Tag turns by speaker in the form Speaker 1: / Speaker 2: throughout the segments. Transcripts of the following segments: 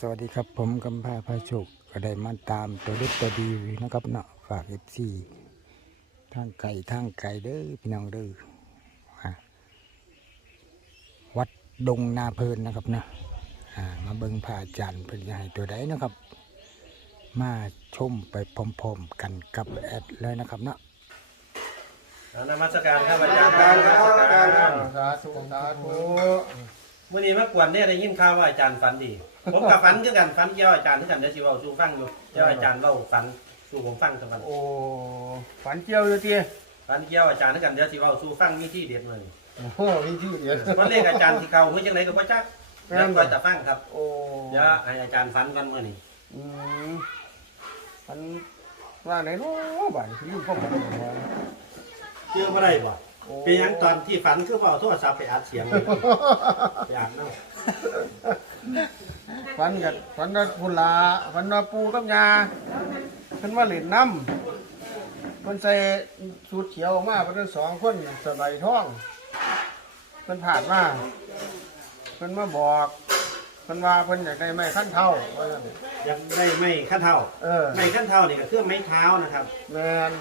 Speaker 1: วัสดีครับผมกำพาพาโชคก็ได้มาตามตัวเล็กตัวดีนะครับเนาะฝากFCทางไก่เด้อพี่น้องเด้อวัดดงนาเพลินนะครับเนาะมาเบิ่งพระอาจารย์เพิ่นจะให้ตัวใดนะครับมาชมไปพร้อมๆกันกับแอดเลยนะครับเนาะ
Speaker 2: นมัสการครับอาจารย์ครับนมัสการ
Speaker 3: สาธุสาธุ
Speaker 2: มื่อนี้มากวนเนี่ยได้ยินข่าวว่าอาจารย์ฝันดีผมกับฝันคือกันฝันเกี่ยวอาจารย์ที่กันเดี๋ยวสิเว้าสู่ฟังอยู่เกี่ยวอาจารย์เล่าฝันสู่ผมฟังกัน
Speaker 3: โอ้ฝันเจียวอยู่ที
Speaker 2: ฝันเกี่ยวอาจารย์ที่กันเดี๋ยวสิเว้าสู่ฟังมีที่เด็ดเลย
Speaker 3: โอ้โหมีที่เด็ด
Speaker 2: วันเลขอาจารย์ที่เขาเมื่อจังไหนก็บ่จักแล้วก็จะฟังครับ
Speaker 3: โอ้
Speaker 2: เดี๋ยวให้อาจารย์ฝันกันมื้อนี้
Speaker 3: ฝันว่าไหนเนาะบ้านลืมข้อมูลมา
Speaker 2: เชื่อบ่ได้บ่เป็นหยังตอนที่ฝันคือว่าเอาโทรศัพท์ไปอัดเสียงเลยไปอัดเนาะ
Speaker 3: ฝันว่าพุลาฝันว่าปูกับยาเพิ่นว่าเล่นน้ำเพิ่นใส่สูทเขียวออกมาเพิ่น2คนสบายท้องเพิ่นผ่านมาเพิ่นมาบอกเพิ่นว่าเพิ่นอยากได้ไม้ขั้นเท่าว่าซั่น
Speaker 2: อยากได้ไม้ขั้นเท่าไม้ขั้นเท่านี่ก็คือไม้เท้านะครับ
Speaker 3: แม่น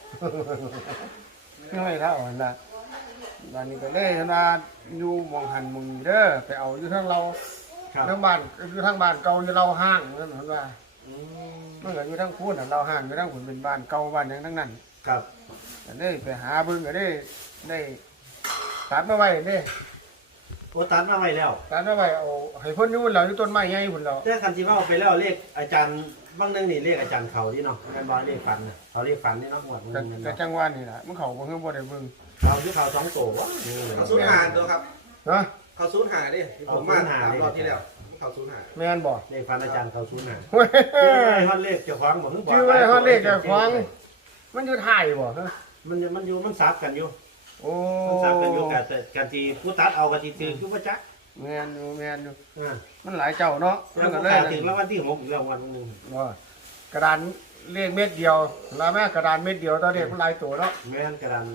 Speaker 3: คือไม้เท่านั่นล่ะบ้านนี้ก็เลยเพิ่นว่าอยู่หม่องหันหม่องนี้เด้อไปเอาอยู่ทางเราทางบ้านอยู่ทางบ้านเก่าอยู่เราห้างนั่นเพิ่นว่ามันก็อยู่ทางพูนน่ะเราห้างอยู่ทางพุ่นเป็นบ้านเก่าบ้านหยังทั้งนั้น
Speaker 2: ครับ
Speaker 3: ก็เลยไปหาเบิ่งก็ได้ตัดมาไว้เด้
Speaker 2: โอ้ตัดมาไว้แล้ว
Speaker 3: ตัดมาไว้เอาให้เพิ่นอยู่แล้วอยู่ต้นไม้ใหญ่พุ่นแล้ว
Speaker 2: แต่คันสิเว้าไปแล้วเลขอาจารย์บางนึงนี่เลขอาจารย์เขาดิเนาะแม่นบ่เลขฝันน่ะเขาเลขฝันนี่เนาะหมดนึง
Speaker 3: ก็จังหวะนี่ล่ะมันเข้าบ่คือบ่ได้เบิ่ง
Speaker 2: เขาคือเขา2โตวะ
Speaker 4: เขาสูญหายตัวครับ
Speaker 3: ฮะ
Speaker 4: เขาสูญหายดิผมมาถามรอบที่แล้วเขาสูญหาย
Speaker 3: แม่นบ่
Speaker 2: เลขฝันอาจารย์เขาสูญหาย
Speaker 3: ชื่อ
Speaker 2: ฮอดเลขเจ้าของบ่คือบ่
Speaker 3: ชื่อฮอดเลขเจ้าของมันอยู่ท้ายบ่ฮะ
Speaker 2: มันอยู่มันซับกันอยู่
Speaker 3: โอ้
Speaker 2: มันซับกันอยู่กันที่ผู้ตัดเอากันที่ถือคือบ่จัก
Speaker 3: แม่นอยู่มันหลายเจ้าเนาะ
Speaker 2: มันก็เลยถึงแล้ววันที่6อีกแล้ววันนึง
Speaker 3: บ่กระดานเลขเม็ดเดียวแล้วแม่กระดานเม็ดเดียวตอนเด็กมันหลายตัวเนาะ
Speaker 2: แม่นกระดาน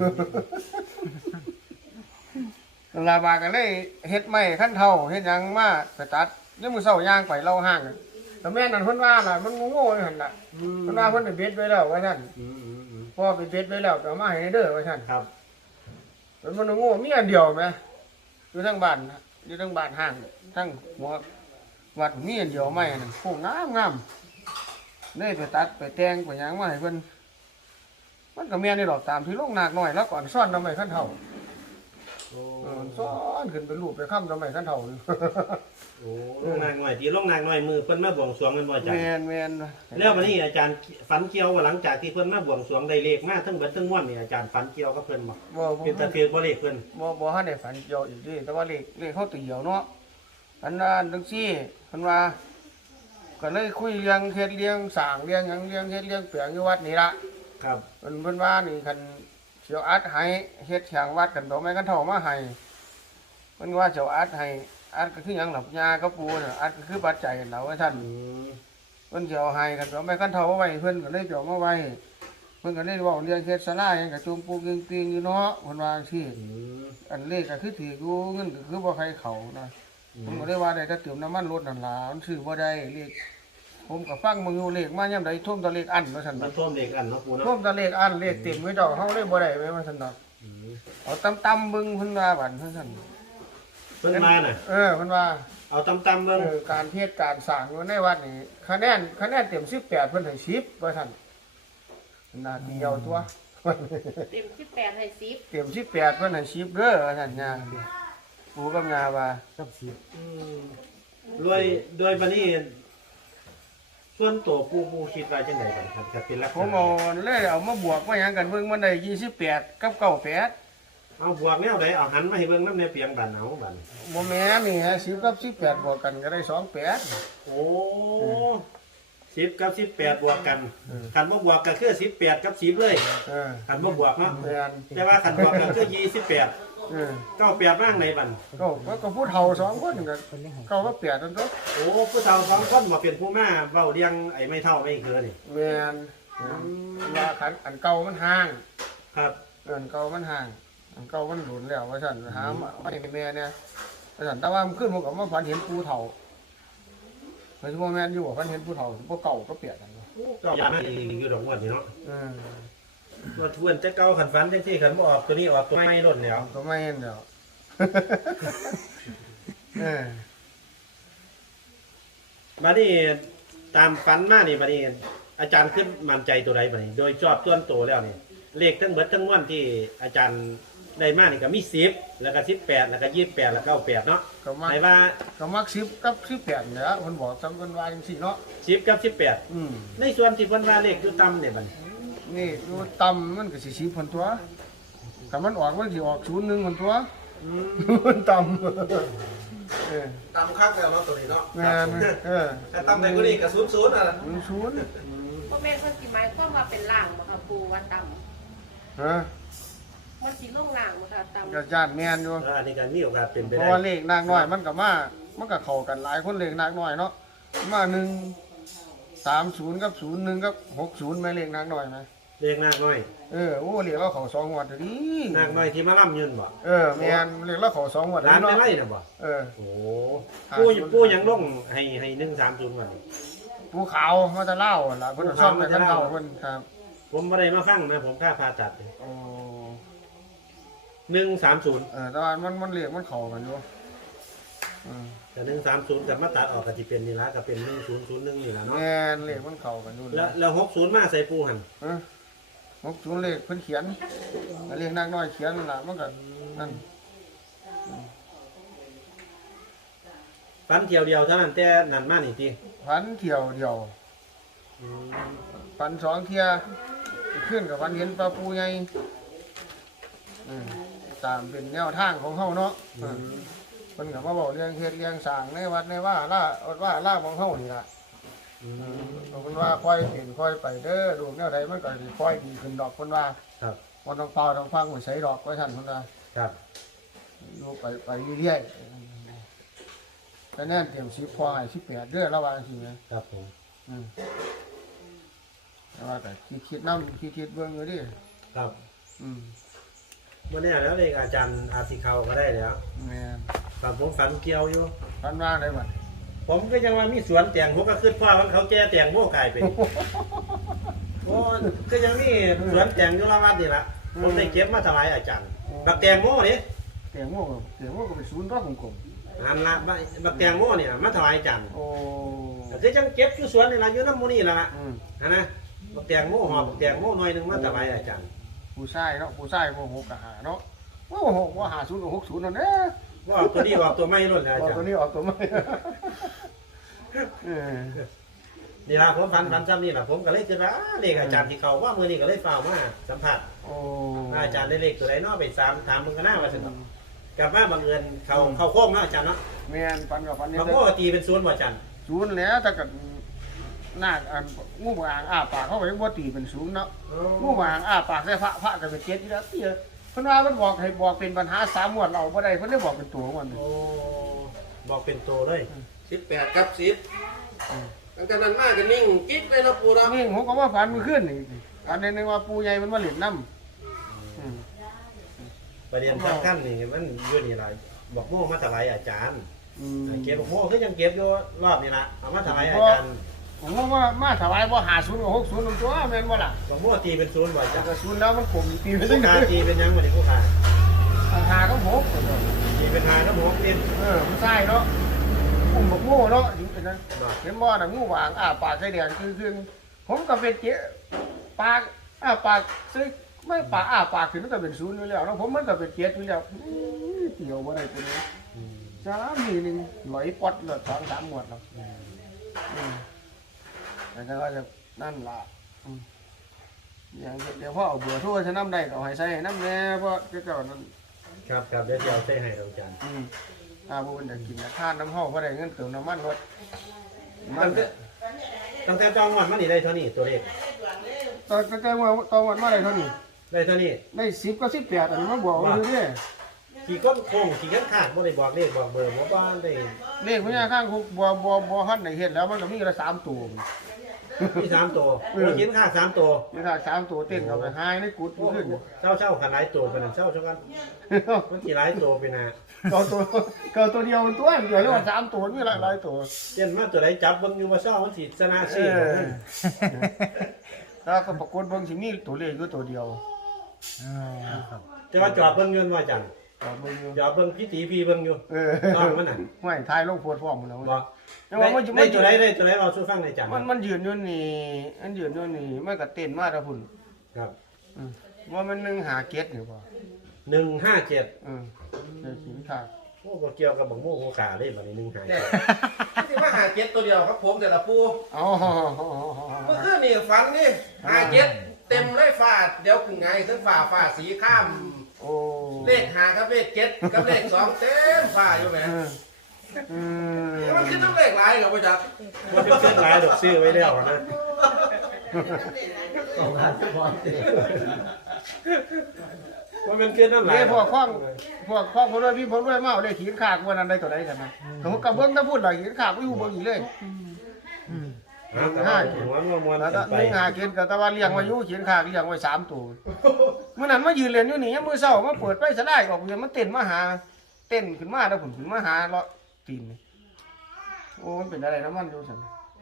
Speaker 3: ลาบากันเลยเฮ็ดไม้ขั้นเท่าเฮ็ดหยังมาไปตัดนี่มื้อเช้าย่างไปเล่าห้างแต่แม่นั่นเพิ่นว่าน่ะมันโง่ๆหั่นน่ะเพิ่นว่าเพิ่นไปเบ็ดไว้แล้วว่าซั่นพอไปเบ็ดไว้แล้วเอามาให้เด้อว่าซั่น
Speaker 2: ครับ
Speaker 3: มันโง่มีอันเดียวแม่อยู่ทางบ้านอยู่ทางบ้านห้างทั้งหัววัดมีอันเดียวไม้นั่นโคงงามเลยไปตัดไปแต่งไปหยังมาให้เพิ่นมันก็แม่นนี่ดอกตามที่ลงนากน้อยแล้วก่อนซ่อนทำไมขั้นเท่าซ้อนขึ้นไปรูปไปค้ำทำไมขั้นเท่า
Speaker 2: โอ้ลงนางหน่อยที่ลงนางหน่อยมือเพิ่นมาบวงสรวงกันบ่อาจารย์
Speaker 3: แม่น
Speaker 2: แล้ววันนี้อาจารย์ฝันเกี่ยวว่าหลังจากที่เพิ่นมาบวงสรวงได้เลขมาทั้งเบิดทั้งม้วนนี่อาจารย์ฝันเกี่ยวกับเพิ่นบ่เป็นตะเพียนบ่เลขเพิ่น
Speaker 3: บ่ทันได้ฝันเกี่ยวอีกดิแต่ว่าเลขเขาตีเหี่ยวเนาะอันนั้นจังซี่เพิ่นว่าก็เลยคุยเรื่องเฮ็ดเรื่องสร้างเรื่องหยังเรื่องเฮ็ดเรื่องเปลียงอยู่วัดนี่ล่ะ
Speaker 2: ครับ
Speaker 3: เพิ่นว่านี่คันเสียวอัดให้เฮ็ดแข่งวัดกันดอกไม้กันเท่ามาให้เพิ่นว่าเสียวอัดให้อัดก็คือหยังหลับยาก็ปูน่ะอัดก็คือปัจจัยกันแล้วว่าท่านเพิ่นสิเอาให้กันดอกไม้กันเท่าเอาไว้เพิ่นก็เลยเอามาไว้เพิ่นก็เลยเว้าเรื่องเฮ็ดศาลาหยังก็จุมปูเก่งๆอยู่เนาะเพิ่นว่าจังซี่อันเลขก็คือถืออยู่เงินก็คือบ่ใครเข้านะผมก็เลยว่าได้แต่เติมน้ำมันรถนั่นล่ะมันซื้อบ่ได้เลขผมก็ฟังมึงอยู่เลขมายามใดท่วมตะเลขอันว่าซั่น
Speaker 2: มันท่วมเลขอันเนาะปูเนาะ
Speaker 3: ท่วมตะเลขอันเลขเต็มไว้ดอกเฮาเลยบ่ได้ไว้ว่าซั่นดอกเอาตำๆเบิ่งเพิ่นว่าบัดเพิ่นซั่น
Speaker 2: เพิ่นมาน่ะ
Speaker 3: เพิ่นว่า
Speaker 2: เอาตำๆเบิ่ง
Speaker 3: การเทศการสร้างอยู่ในวัดนี่คะแนนเต็ม18เพิ่นให้10ว่าซั่นน่าเดียวตัว
Speaker 5: เต็ม18ให้10
Speaker 3: เต็ม18เพิ่นให้10เด้อว่าซั่นย่าปู่กับย่าว่า
Speaker 2: กับ10โดยบัดนี้ส่วนตัวปูคิดว่าจังได๋กันครับถ้าเป็นลักษณะ
Speaker 3: ผมเอามาบวกมาหยังกันเบิ่งมันได้28กับ98
Speaker 2: เอาบวกแนวใดเอาหันมาให้เบิ่งนำในเปียงบ้านเอาบัด
Speaker 3: บ่แม่นนี่ฮะ10กับ18บวกกันก็ได้28
Speaker 2: โอ้10กับ18บวกกันคันบ่บวกก็คือ18กับ10เลยคันบ่บวกเนาะแต่ว่าคันบวกก็คือ2898บ้างไหนบัด
Speaker 3: ก็ผู้เฒ่า2คนก็ก็8นั่นตัว
Speaker 2: โอ้ผู้เฒ่า2คนบ่เป็นผู้มาเว้าเรียงไอ้ไม่เฒ่าไม่เคือนี่
Speaker 3: แม่นว่าอันเก่ามันห่าง
Speaker 2: ครับ
Speaker 3: อันเก่ามันห่างอันเก่ามันหลุนแล้วว่าซั่นหาไอ้แม่เนี่ยว่าซั่นแต่ว่ามันขึ้นผมก็มาฝันเห็นผู้เฒ่ามันสิบ่แม่นอยู่ว่าคันเห็นผู้เฒ่าสิบ่เก่าก็เปลี่ยนกันเนาะ
Speaker 2: เก้ามาอีกอยู่ดอกงวดนี่เนาะ
Speaker 3: เออ
Speaker 2: ว่าทวนแต่เก่าขันฟันจังซี่ขันบ่ออกตัวนี้ออกตัวใหม่ล้นแล้ว
Speaker 3: ก็ไม่เห็นแล้วเออ
Speaker 2: บัดนี้ตามฟันมานี่บัดนี้อาจารย์ขึ้นมั่นใจตัวใดบัดนี้ โดยชอบส่วนตัวแล้วนี่เลขทั้งเบิดทั้งมวลที่อาจารย์ได้มานี่ก็มี10แล้วก็18แล้วก็28แล้วก็98เนาะ
Speaker 3: ก็มัก
Speaker 2: ให้ว่า
Speaker 3: ก็มัก10กับ18เนี่ยเพิ่นบอกซ้ำเพิ่นว่าจังซี่เนาะ
Speaker 2: 10กับ18ในส่วนที่เพิ่นว่าเลขอยู่ต่ำเนี่ยบัดนี้
Speaker 3: นี่อยู่ต่ำมันก็สิ10เพิ่นตัวถ้ามันออกมันสิออก01เพิ่นตัวมันต่ำเออ
Speaker 4: ตามคักแล้วเนาะตัวนี้เนาะ
Speaker 3: แม่นเออ
Speaker 4: ถ้าตามในก็นี่กับศูนย์อ่ะ
Speaker 3: มันศูนย์
Speaker 5: พ่อแม่เพิ่นสิหมายความว่าเป็นล่างบ่ค่ะปูว่าต่
Speaker 3: ฮะ
Speaker 5: ำมันสิลงล่างบ่ค่ะต่ำ
Speaker 3: ก็ญาติแม่นอยู่
Speaker 2: อันนี้ก็มีโอกาสเป็นไป
Speaker 3: เพ
Speaker 2: ได้
Speaker 3: ราะว่าเลขนางน้อยมันก็มามันก็เข้ากันหลายคนเลขนางน้อยเนาะมา130กับ01กับ60แม่เลขนางน้อยไหม
Speaker 2: เลขนากน้อย
Speaker 3: โอ้เลขเราเข้า2งวดเดี๋ยวนี้
Speaker 2: นากน้อยที่มาล่ำยืนบ่
Speaker 3: แม่นเลขเราเข้า2งวด
Speaker 2: ร้าน
Speaker 3: เนาะ
Speaker 2: ไม่ไล่น่ะบ่ โอ้
Speaker 3: 50
Speaker 2: ปูยังลงให้130วันนี้
Speaker 3: ภูเขามาจะเล่าล่ะเพิ่นชอบไปกันเก่าเพิ่นครับ
Speaker 2: ผมบ่ได้มาฟังนะผมค่าผ่าตัด
Speaker 3: โอ้
Speaker 2: 130
Speaker 3: แต่ว่ามันเลขมันเข้ากันอยู่อืม
Speaker 2: แต่130กับมาตัดออกก็สิเป็นนี่ละก็เป็น1001นี่ล่ะเนาะ
Speaker 3: แม่นเลขมันเข้ากันอยู่
Speaker 2: แล้ว60มาใส่ปูหั่น
Speaker 3: 60เลขเพิ่นเขียนแต่เลขนางน้อยเขียนนั่นล่ะมันก็นั่น
Speaker 2: ฟันเที่ยวเดียวเท่านั้นแต่นั่นมานี่ติ
Speaker 3: พันเที่ยวเดียวพันสองเที่ยขึ้นกับพันเห็นปลาปูใหญ่ตามเป็นแนวทางของเฮาเนาะเพิ่นก็มาบอกเรื่องเฮ็ดเรื่องสร้างในวัดในว่าล่าของเฮานี่ล่ะเพิ่นว่าค่อยเป็นค่อยไปเด้อรูปแนวใดมันก็สิค่อยดีขึ้นดอกเพิ่นว่า
Speaker 2: ครับ
Speaker 3: บ่ต้องเป่าต้องฟังไว้ใส่ดอกไว้ท่านเพิ่นว่า
Speaker 2: ครับ
Speaker 3: อยู่ไปเรื่อยๆแต่แน่นเตรียม10พอให้18เด้อระวังสิแม่
Speaker 2: ครับผม
Speaker 3: แต่ว่าแต่คิดน้ำคิดเบิ่งอยู่ดิ
Speaker 2: ครับ
Speaker 3: อืม
Speaker 2: บ่แน่แล้วเลขอาจารย์อาจสิเข้าก็ได้แล้ว
Speaker 3: แม่น
Speaker 2: ตามผมฝันเกี่ยวอยู่
Speaker 3: พันว่าได้บัด
Speaker 2: ผมก็ยังว่ามีสวนแตงผมก็คิดว่ามันเขาแก่แตงโมกลายเป็นโอ้ก็ยังมีสวนแตงอยู่ละวัดนี่ล่ะผมได้เก็บมาถวายอาจารย์บักแตงโมนี่
Speaker 3: เตียงโม่ก็ไปศูนย์รอบกลม
Speaker 2: อันละบักแตงโมเนี่ยมาถวายอาจารย์
Speaker 3: ๆโอ้
Speaker 2: ก็คือจังเก็บอยู่สวนนี่ล่ะอยู่น้ำหมูนี่ล่ะนะ
Speaker 3: อืม
Speaker 2: นะบักแตงโมหอบบักแตงโมหน่อยหนึงมาถวายอาจารย์
Speaker 3: ผู้ชายเนาะผู้ชายโมโหกะหาเนาะโอ้โหว่าหาศูนย์กับ60นั่นแหละ
Speaker 2: ว่าเอาตัวนี้ออกตัวไม่รุ่นแล้วอา
Speaker 3: เอา
Speaker 2: จาร
Speaker 3: ตัว
Speaker 2: ย์
Speaker 3: นี้ออกตัวใหม่เออ
Speaker 2: นี่ล่ะผมฝันซ้ำนี่ล่ะผมก็เลยคิดว่าเลขอาจารย์ที่เขาว่ามื้อนี้ก็เลยฟ้าวมาสัมผัส
Speaker 3: โอ้
Speaker 2: อาจารย์ได้เลขตัวใดเนาะไปถามมึงก็น่าว่าซั่นเนาะกลับมาบังเอิญเข้าโค้งเนาะอาจารย์เนาะ
Speaker 3: แม่นปันกับปันนี่
Speaker 2: บางโมก็ตีเป็นศูนย์บ่อาจารย์
Speaker 3: ศูนย์แล้วถ้าเกิดนาคอันงูบางอ้าปากเขาไปบ่ตีเป็นศูนย์เนาะ งูบางอ้าปากใส่พระก็เป็น7อยู่แล้วเตี้ยเพิ่นว่ามันบอกให้บอกเป็นปัญหา3งวดเอาบ่ได้เพิ่นเลยบอกเป็นตัวของมัน
Speaker 2: โอ้บอกเป็นตัวเลย
Speaker 4: 18กับ10ตั้งแต่นั้นมาก็นิ่งกิ๊บเลยเนาะปูเนาะ
Speaker 3: นี่ผมก็ว่าฝันเมื่อคืนนี่ฝันในนึงว่าปู่ใหญ่มันมาเล่นน้ำ
Speaker 2: ประเด็นสำคัญนี่มันอยู่นี่ล่ะบอกโมมาถวายอาจารย์เก็บบอกโมคือยังเก็บอยู่รอบนี่ล่ะเอามาถวายอาจารย์
Speaker 3: ผมว่ามาถวายบ่50กับ60นำตัวแม่นบ่ล่ะ
Speaker 2: บอกโมตีเป็นศูนย์บ่อาจารย์
Speaker 3: ก็ศูนย์แล้วมันกลมตีไป
Speaker 2: ผู้
Speaker 3: จังได๋
Speaker 2: ขาตีเป็นยังบ่ได้ผู้ขา
Speaker 3: หากับ6
Speaker 2: ตีเป็นหาน้ำหกเป็น
Speaker 3: มันใช่เนาะอุ้มบักโง่เนาะจริงเป็นนั้นเห็นบ่น่ะงูวางอ้าปากใส่แดงคือผมก็เป็นเจ๊ปากอ้าปากซื้อไม่ปากอ้าปากขึ้นมันก็เป็นศูนย์อยู่แล้วเนาะผมมันก็เป็น7อยู่แล้วเกี่ยวบ่ได้ตัวนี้จ้ามีนึงไหลปอดแล้ว2-3หมวดแล้วแต่ก็จะนั่นล่ะอย่างเดี๋ยวพ่อเอาเบื่อโทรใช้น้ำได้ก็ให้ใส่น้ำแน่เพราะเจ้านั่น
Speaker 2: ครับครับเดี๋ยวเอาใส่ให้เราอาจารย์
Speaker 3: ผู้เป็นจะกินทานน้ำห้อเพราะได้เงินเติมน้ำมันรถมัน
Speaker 2: ตั้งแต่จองวันมานี่ได้เท่านี้ตัวเลข
Speaker 3: ตอนวันมาได้เท่านี้
Speaker 2: ได้เท่านี้
Speaker 3: ได้10กับ18อันนี้มันบอกว่าคือเด้
Speaker 2: ขี่ก้นโค้งขี่ข้างขาดบ่ได้บอกเลขบอกเบอร์บ่บ้านได้
Speaker 3: เลขพญาข้างคุกบัวฮั่นได้เฮ็ดแล้วมันก็มีละ3ตัว
Speaker 2: มี3ตัวโอ้กินข้าว3ตัว
Speaker 3: นี่ถ้า3ตัวเต้นเข้าไปหายในกุดขึ้น
Speaker 2: เช่าขนาดตัวเป็นเช่ากันมันกี่หลายตัวเป็นนะ
Speaker 3: ก็ตัวเดียวมันตัวเดียวว่า3ตัวมีหลายตัว
Speaker 2: เช่นว่าตัวไหนจับเบิ่งอยู่ว่าเช่ามันสิชนะสิ
Speaker 3: แล้วก็ปรากฏเบิ่งสิมีตัวเลขอยู่ตัวเดียว
Speaker 2: แต่ว่าจอดเบิ่งอยู่ว่าจัง
Speaker 3: ก็เบิ่งอยู่
Speaker 2: จอดเบิ่งพิธีพี่เบิ่งอยู่ต้องมันน่ะ
Speaker 3: ห้วยทายลงโพดพร้อมแล้ว
Speaker 2: บ่
Speaker 3: แต่ว่ามัน
Speaker 2: ได้ตัวไหนได้ตัวไหนเอาสู้ฟังในจัง
Speaker 3: มันยืนอยู่นี่มันยืนอยู่นี่มันก็เต้นมาแล้วพุ่น
Speaker 2: ครับ
Speaker 3: ว่ามัน1หาเกตนี่บ่
Speaker 2: 157
Speaker 3: ได้ขิงขาด
Speaker 2: โอ้บ่เกี่ยวกับบักโม่โหขาเลยบัดนี้157
Speaker 4: ที่ว่าหาเจ็ดตัวเดียวครับผมแต่ละปู
Speaker 3: อ๋อ
Speaker 4: เมื่อคืนนี่ฝันนี่หาเจ็ดเต็มเลยฟ้าเดี๋ยวคือไงทั้งฟ้าสีข้าม
Speaker 3: โอ้
Speaker 4: เลขหากับเลขเจ็ดกับเลขสองเต็มฟ้าอยู่แหมมันคือต้องเลขหลายเหรอพ่อจัก
Speaker 2: บ่เป็นเส้นหลายดอกซื้อไว้แล้วนะว่ามันเกินน้ำลาย
Speaker 3: พวกข้องพวกด้วยพี่พวกด้วยมาเอาเลยขิงขาดวันนั้นได้ตัวใดกันนะผมกับเบิ้งถ้าพูดหน่อยขิงขาดไม่อยู่เบิ้งอีกเลย
Speaker 2: หัวมวน
Speaker 3: แล้ว
Speaker 2: กั
Speaker 3: ก็
Speaker 2: นไป
Speaker 3: 1หาเกตกับตะวันเลี้ยงไว้อยู่ขิงขาดเลี้ยงไว้3ตัวเมื่อนั้นมายืนเล่นอยู่นี่มื้อเช้ามาเปิดไปสะได้ออกเรียนมันเต้นมาหาเต้นขึ้นมาแล้วผมขึ้นมาหาเลาะตีนโอ้มันเป็นอะไรนะมันอยู่ซั่น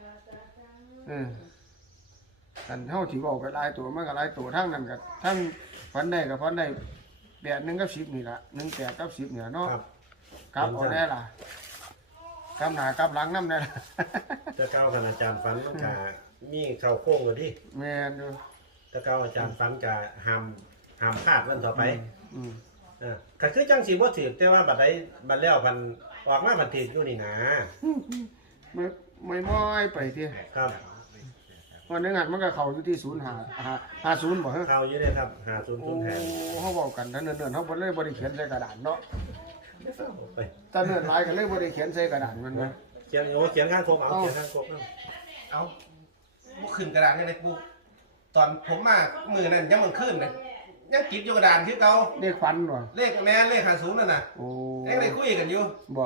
Speaker 3: กันเท่าที่บอกก็หลายตัวมันก็หลายตัวทั้งนั้นก็ทั้งฟันได้กับฟันได้8 1กับ10นี่ล่ะ1 8กับ10เนี่ยเนาะกลับเอาได้ล่ะกลับหน้ากลับหลังนำได้ล่ะ
Speaker 2: จะเก้ากันอาจารย์ฟันมันกะมีเข่าโค้งกันดิ
Speaker 3: แม่นอยู่
Speaker 2: จะเก้าอาจารย์ฟันกะห้ามพลาดวันต่อไป
Speaker 3: อืม
Speaker 2: ก็คือจังสิบ่ถือแต่ว่าบัดใดบัดแล้วพันออกมาบัดถืออยู่นี่นะ
Speaker 3: ไม่ม้อยไปที่
Speaker 2: ครับ
Speaker 3: วันนึงมันก็เข้าอยู่ที่050บ่ฮะ
Speaker 2: เข้าอยู่เลยครับ50
Speaker 3: โอ้
Speaker 2: แทน
Speaker 3: เฮาเว้ากันเนิ่นๆเฮาบ่เลยบ่ได้เขียนใส่กระดาษเนาะ
Speaker 2: ไป
Speaker 3: ถ้าเนิ่นหลายก็เลยบ่ได้เขียนใส่กระดาษมันนะ
Speaker 2: เขียนข้างโคกเอาเขียนข้างโคกเอา
Speaker 4: เอาบุขึ้นกระดานยังไงปูตอนผมมามือนั่นยังมันขึ้นเลยยังกิบอยู่กระดานที่เก่า
Speaker 3: เลขฟันบ่
Speaker 4: เลขแม่เลข50นั่นน่ะ
Speaker 3: โอ้
Speaker 4: ยังได้คุยกันอยู่
Speaker 3: บ่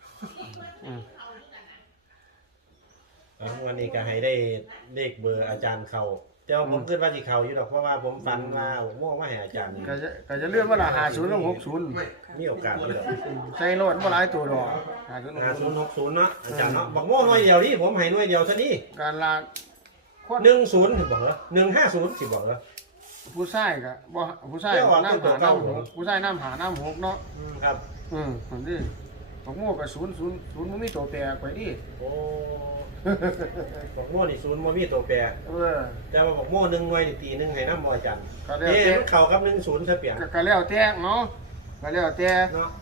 Speaker 2: วันนี้ก็ให้ได้เลขเบอร์อาจารย์เขาแต่ว่าผมคิดว่าสิเขาอยู่ดอกเพราะว่าผมฟันมาโม่มาให้อาจารย์
Speaker 3: ก็จะเลื่อนว่าละ50กับ60
Speaker 2: มีโอกาสเลย
Speaker 3: ใส่โลดบ่หลายตัวดอก50
Speaker 2: 5060เนาะอาจารย์เนาะบอกโม่หน่วยเดียวนี่ผมให้หน่วยเดียวซะนี่
Speaker 3: การลาคน
Speaker 2: 10สิบอกเหรอ150สิบอกเหรอ
Speaker 3: ผู้ชายก็บ่ผู้ชายน้ำหาน้ำ6ผู้ชายน้ำหาน้ำ6เนาะ
Speaker 2: ครับ
Speaker 3: นั่นดิบอกโม่ก็0มันมีตัวแปรไปดิ
Speaker 2: โอ้บอกโม่นี่0บ่มีตัวแปรแต่ว่าบอกโม่1หน่วยนี่ตี1ให้นำบ่อาจารย์มันเข้ากับ10ซะเปียง
Speaker 3: ก็แล้วแต่เนาะก็แล้วแต่
Speaker 2: เนาะ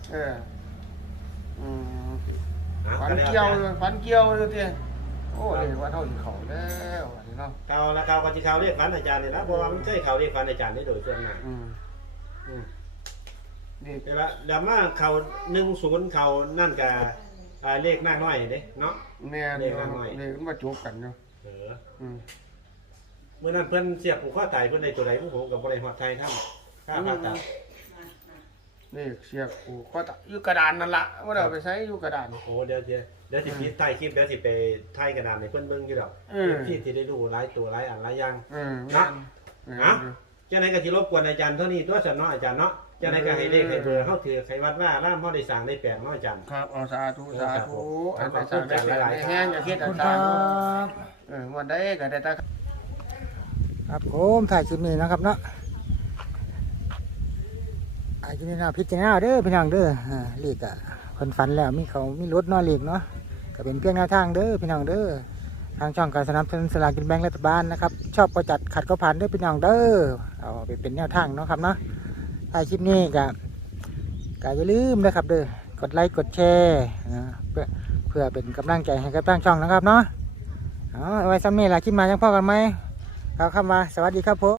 Speaker 3: ฟันเกี่ยวอยู่ติโอ้เลยว่าเฮาสิเข้าแล้วอันนี้เนาะ
Speaker 2: เขาแล้วเขาก็สิเขาเรียกฟันอาจารย์นี่นะเพราะว่ามันใช่เขาเรียกฟันอาจารย์ได้โดยส่วนมาก
Speaker 3: นี่
Speaker 2: เดี๋ยวละเดี๋ยวมาเขา10เขานั่นกับเลขหน้าน้อยเด้เนาะ
Speaker 3: แม่นเลยมันมาจบกันเนาะ
Speaker 2: เออเมื่อนั้นเพิ่นเสียบผูกข้อตายเพิ่นได้ตัวใดผู้ผมกับบริหารไทยทำค่าผ่าตัด
Speaker 3: นี่เสียบกูก็อยู่กระดานนั่นละว่าเราไปใช้อยู่กระดาน
Speaker 2: โอ้เดี๋ยวสิพิถ่ายคลิปเดี๋ยวสิไปถ่ายกระดานให้เพิ่นเบิ่งอยู่ดอกที่สิได้ดูหลายตัวหลายอันหลายอย่างนะจังได๋ก็สิรบกวนอาจารย์เท่านี้ตัวซั่นเนาะอาจารย์เนาะจังได๋ก็ให้เลขให้เบอร์เฮาถือให้วัดว่าร่ามเฮาได้สร้างได้แปลงเนาะอาจารย์
Speaker 3: ครับเอาสาธุอันไหนสาธุได้แห้งอย่าคิดอาจารย์วันใดก็ได้ตา
Speaker 1: ครับผมถ่ายคลิปนี้นะครับเนาะไอ้คลิปนี้นะพิจารณาเด้อพี่น้องเด้อเลขอ่ะคนฝันแล้วมีรถนอนเลขเนาะก็เป็นเพียงแนวทางเด้อพี่น้องเด้อทางช่องการสนับสนุนสลากกินแบ่งรัฐบาลนะครับชอบก็จัดขัดก็ผ่านเด้อพี่น้องเด้อเอาไปเป็นแนวทางเนาะครับเนาะถ่ายคลิปนี้ก็อย่าลืมนะครับเด้อกดไลค์กดแชร์นะเพื่อเป็นกำลังใจให้กับทางช่องนะครับเนาะเอาไว้ซ้ำนี่ล่ะคลิปมายังพ่อกันไหมเขาเข้ามาสวัสดีครับผม